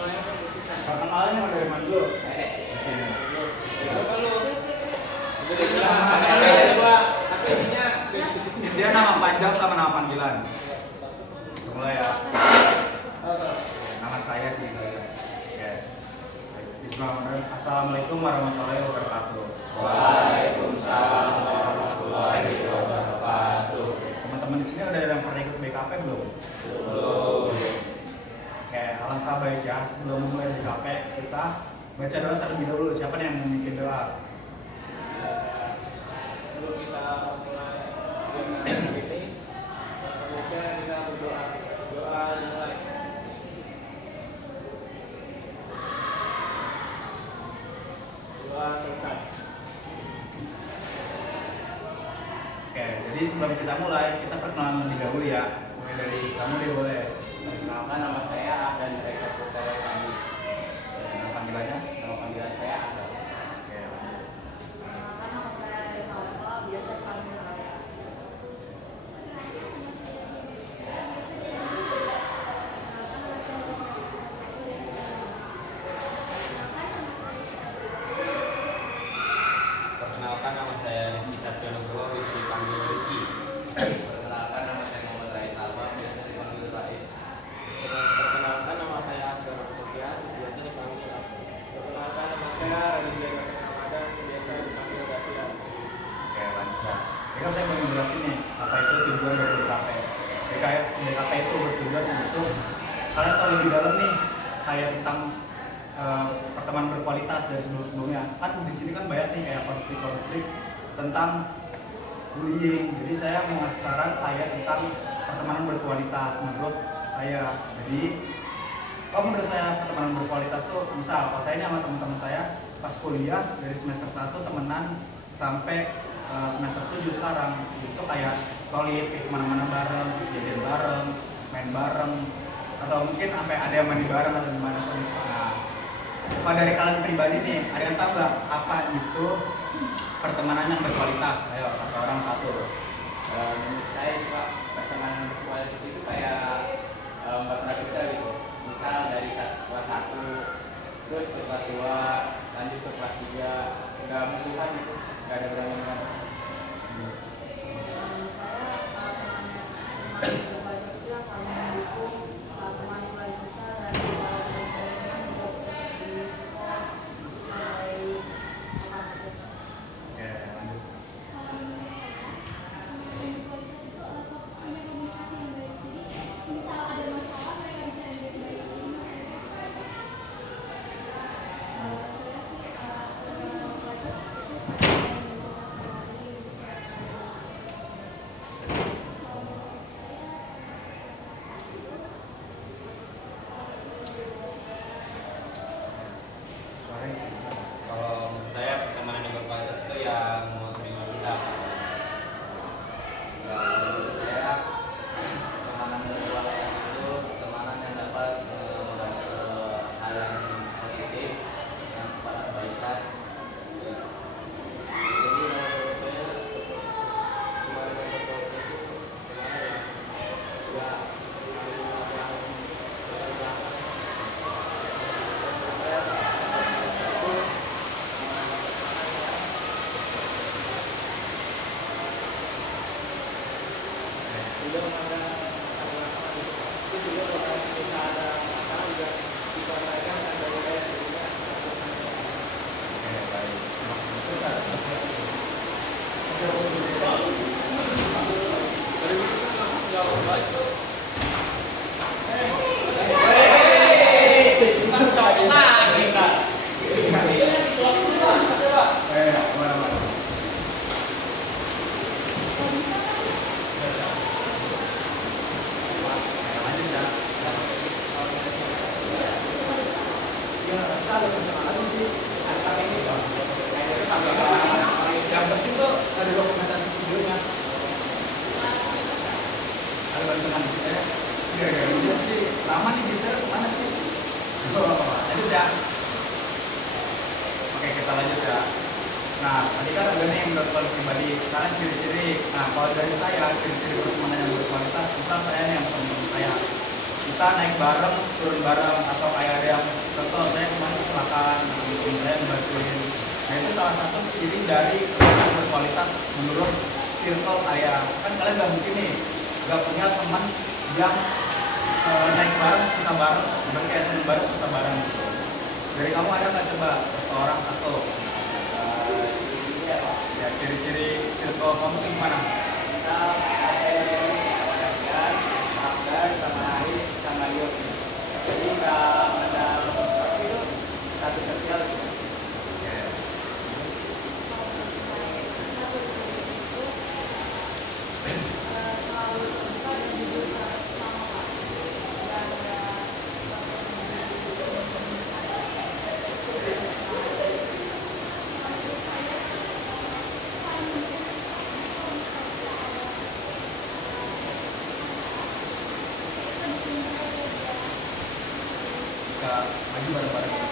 Perkenalan yang dari mana dulu? Dia nama panjang sama nama panggilan. Mulai ya. Nama saya gitu ya. Bismillahirrahmanirrahim. Assalamualaikum warahmatullahi wabarakatuh. Waalaikumsalam warahmatullahi wabarakatuh. Teman-teman di sini udah yang pernah ikut BKP belum? Belum. Oke, alangkah baik ya. Sebelum mulai BKP kita baca doa terlebih dahulu. Siapa nih yang mau bikin doa? Sebelum kita mulai dengan ini, semoga kita berdoa dimulai. Doa selesai. Oke, jadi sebelum kita mulai, kita perkenalan lebih dahulu ya. Mulai dari kamu deh boleh. Perkenalkan, nama saya Ahdan Reka Putra Sandi. Nama panggilannya? Nama panggilan saya Ahdan. Oke. Nama saya Salva, biasa dipanggil saya. Perkenalkan, nama saya Rizky Satyonugroho, bisa dipanggil Rizky. Perkenalkan, nama saya Muhammad Rais Alba, biasa dipanggil Rais. Perkenalkan, nama saya Asgar Putia, biasa dipanggil Aku. Perkenalkan, nama saya Raditya Ramadan, biasa dipanggil Datia. Oke, lancar. Jadi kan saya mau menjelasin nih, apa itu tujuan dari BKP. BKP itu bertujuan untuk kalian tahu lebih dalam nih, kayak tentang pertemanan berkualitas dari sebelum-sebelumnya. Kan di sini kan banyak nih kayak konflik-konflik tentang bullying. Jadi saya mau ngasih saran kayak tentang pertemanan berkualitas menurut saya. Jadi kalau menurut saya pertemanan berkualitas tuh misal pas saya ini sama teman-teman saya pas kuliah dari semester 1 temenan sampai semester 7 sekarang itu kayak solid, kemana-mana bareng, jajan bareng, main bareng, atau mungkin sampai ada yang mandi bareng atau gimana pun. Nah, kalau dari kalian pribadi nih, ada yang tahu nggak apa itu pertemanan yang berkualitas? Ayo, satu orang satu. Menurut saya juga pertemanan berkualitas itu kayak nggak pernah beda gitu. Misal dari kelas 1 terus ke kelas 2 lanjut ke kelas 3, nggak musuhan gitu, nggak ada berantem. Saya teman itu yang saling mendukung, teman mulai besar dan untuk di sekolah mulai Oke, lanjut. Sorry. Kalau menurut saya pertemanan yang berkualitas itu yang mau terima kita. Menurut saya pertemanan berkualitas itu pertemanan yang dapat mengajak ke hal yang positif, yang kepada kebaikan. Jadi menurut saya pertemanan yang berkualitas itu pertemanan yang belum ada masalah gitu. Itu juga kalau bisa ada masalah juga disampaikan dan dari saya juga. Oke, baik. Kemana-mana. Lanjut ya. Ya, kalau pertemanan sih, antar ini dong. Kayaknya sampai kemana-mana. Yang penting tuh ada dokumentasi videonya. Ada bantuan kita ya. Iya sih. Lama nih kita kemana sih? Lanjut ya. Oke, kita lanjut ya. Nah, tadi kan ada nih yang menurut pribadi. Sekarang ciri-ciri. Nah, kalau dari saya, ciri-ciri pertemanan yang berkualitas, misal saya nih yang teman saya, kita naik bareng, turun bareng, atau kayak ada yang Nah itu salah satu ciri dari teman berkualitas menurut circle saya. Kan kalian gak mungkin nih gak punya teman yang naik bareng, kita bareng, berarti kayak seneng bareng, kita bareng gitu. Dari kamu ada nggak coba seseorang atau ya ciri-ciri circle kamu itu gimana? Kita ada yang Abdan sama Haris sama Yogi. Jadi nggak ada satu sosial gitu. Selalu terbuka dan jujur sama Pak. Dan Bisa maju bareng-bareng gitu.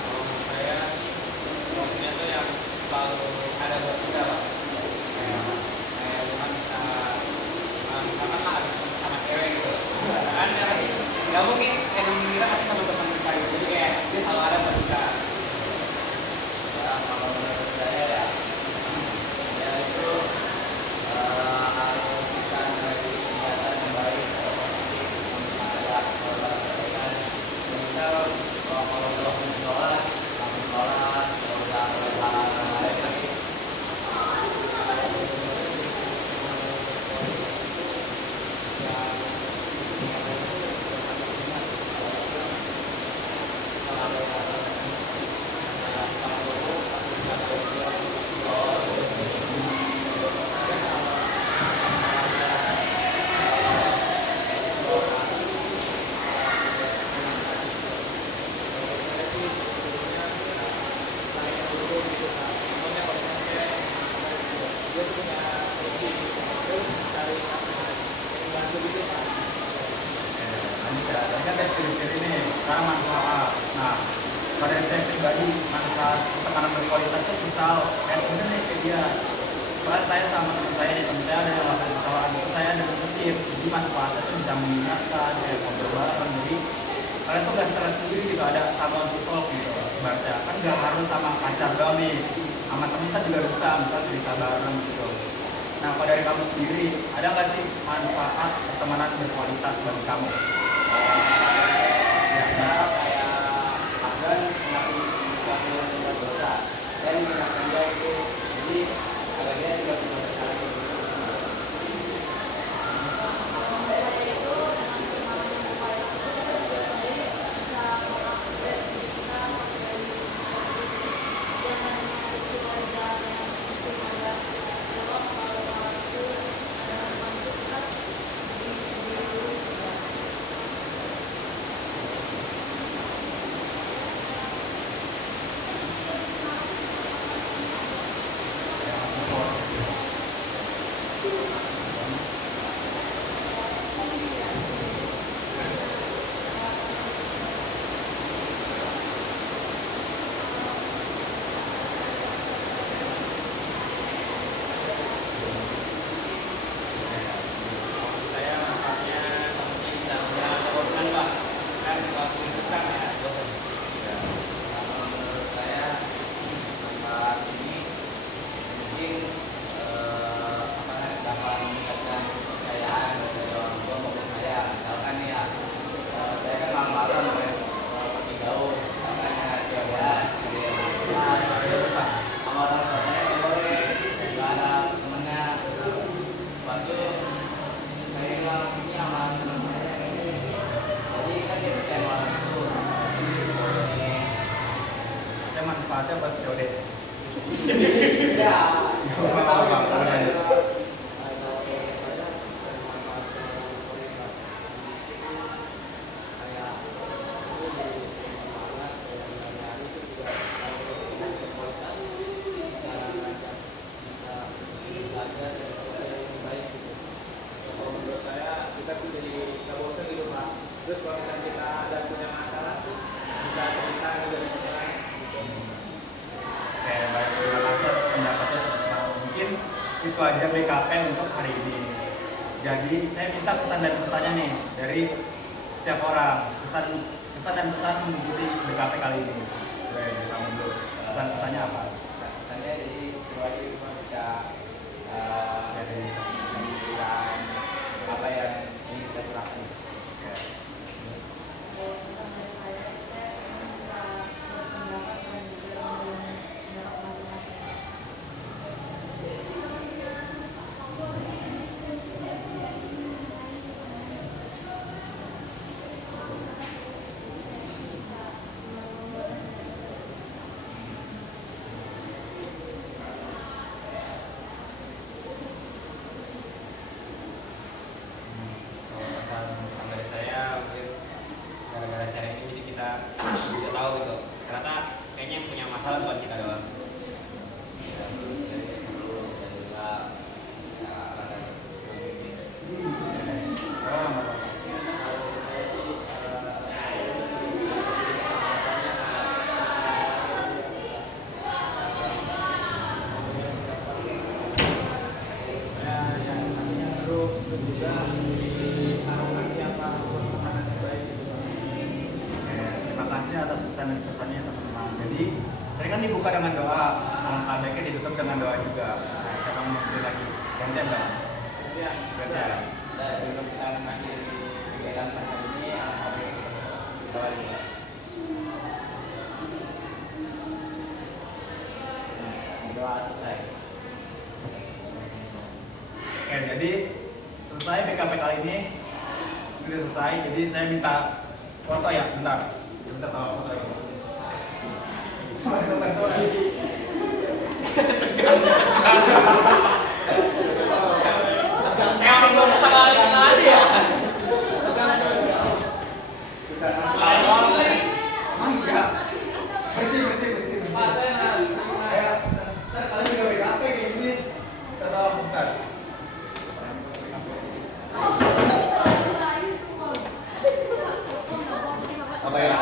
Kalau menurut saya maksudnya tuh yang selalu ada buat kita lah. Kayak cuman misalkan lah habis ketemu sama cewek gitu. Kan dia pasti nggak mungkin emang kita pasti teman-teman kita gitu. Jadi kayak dia selalu ada buat kita. Ya, kalau menurut saya ya itu harus bisa dari kegiatan yang baik atau positif adalah kebaikan. Misal kalau belum sholat, langsung sholat, kalau udah hal-hal lain lagi. Tadi kan ada ciri-ciri nih, sekarang manfaat. Nah, pada saya pribadi, manfaat tekanan berkualitas itu misal, kayak bener nih kayak dia. Soalnya saya sama teman saya nih, teman saya ada yang melakukan kesalahan, itu saya ada berpikir, jadi manfaatnya itu bisa mengingatkan, kayak ngobrol bareng. Jadi, kalian tuh gak stres sendiri gitu, ada someone to talk gitu. Ibaratnya, kan gak harus sama pacar doang nih, sama teman kita juga bisa, misal cerita bareng gitu. Nah, kalau dari kamu sendiri, ada nggak sih manfaat pertemanan berkualitas bagi kamu? Ya, kayak Abdan melakukan sebuah dosa dan mengingatkan dia itu, jadi agar dia tidak berbuat salah. kalau saya itu dengan pertemanan yang berkualitas itu kita juga sendiri bisa mengupgrade diri kita dari jangan hanya itu aja yang mesti ada jawab kalau itu ada teman itu kita di dulu juga. Saya manfaatnya mungkin bisa menghilangkan kebosanan Pak. Kan kalau seminggu kan ya bosan. Kalau menurut saya manfaat ini mungkin dapat meningkatkan kepercayaan dari orang tua maupun saya. Misalkan nih ya, saya kan malam-malam pergi jauh, misalkan cewek dari rumah, sama orang tua saya nggak boleh, nggak ada temennya. Waktu saya bilang ini sama teman saya ini, jadi kan dia percaya sama orang itu. Jadi Ada manfaatnya buat COD. ya, Kalau menurut saya kita tuh jadi nggak bosan gitu Pak. Terus kalau misalnya kita ada punya masalah tuh bisa cerita gitu dari kita gitu. itu aja BKP untuk hari ini. Jadi saya minta pesan dan pesannya nih dari setiap orang, pesan dan pesan mengikuti BKP kali ini. Oke, kamu dulu. Pesan-pesannya apa? Pesannya jadi seru aja cuma bisa menunjukkan apa yang ingin kita lakukan. Oke. Kalau pesan dari saya mungkin gara-gara share ini jadi kita juga tahu gitu. Ternyata kayaknya yang punya masalah bukan kita doang. Ya, jadi seru dan juga ya, ada pemimpin. Orang apa? Terima kasih atas pesan dan pesannya teman-teman. Jadi tadi kan dibuka dengan doa, alangkah baiknya ditutup dengan doa juga. Nah, saya mau mulai lagi. Gantian dong. Gantian. Dan sebelum kita mengakhiri kegiatan hari ini, kami doa juga. Doa selesai. Oke, jadi selesai BKP kali ini. Sudah selesai, jadi saya minta foto ya, bentar. Bentar, foto ya. Orang baru kali lagi ya. Emang iya? Bersih. Kayak, ntar kalian juga BKP kayak gini. Bentar, bentar. Apa ya?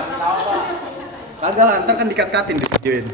Kagak, ntar kan dikat-katin di videoin.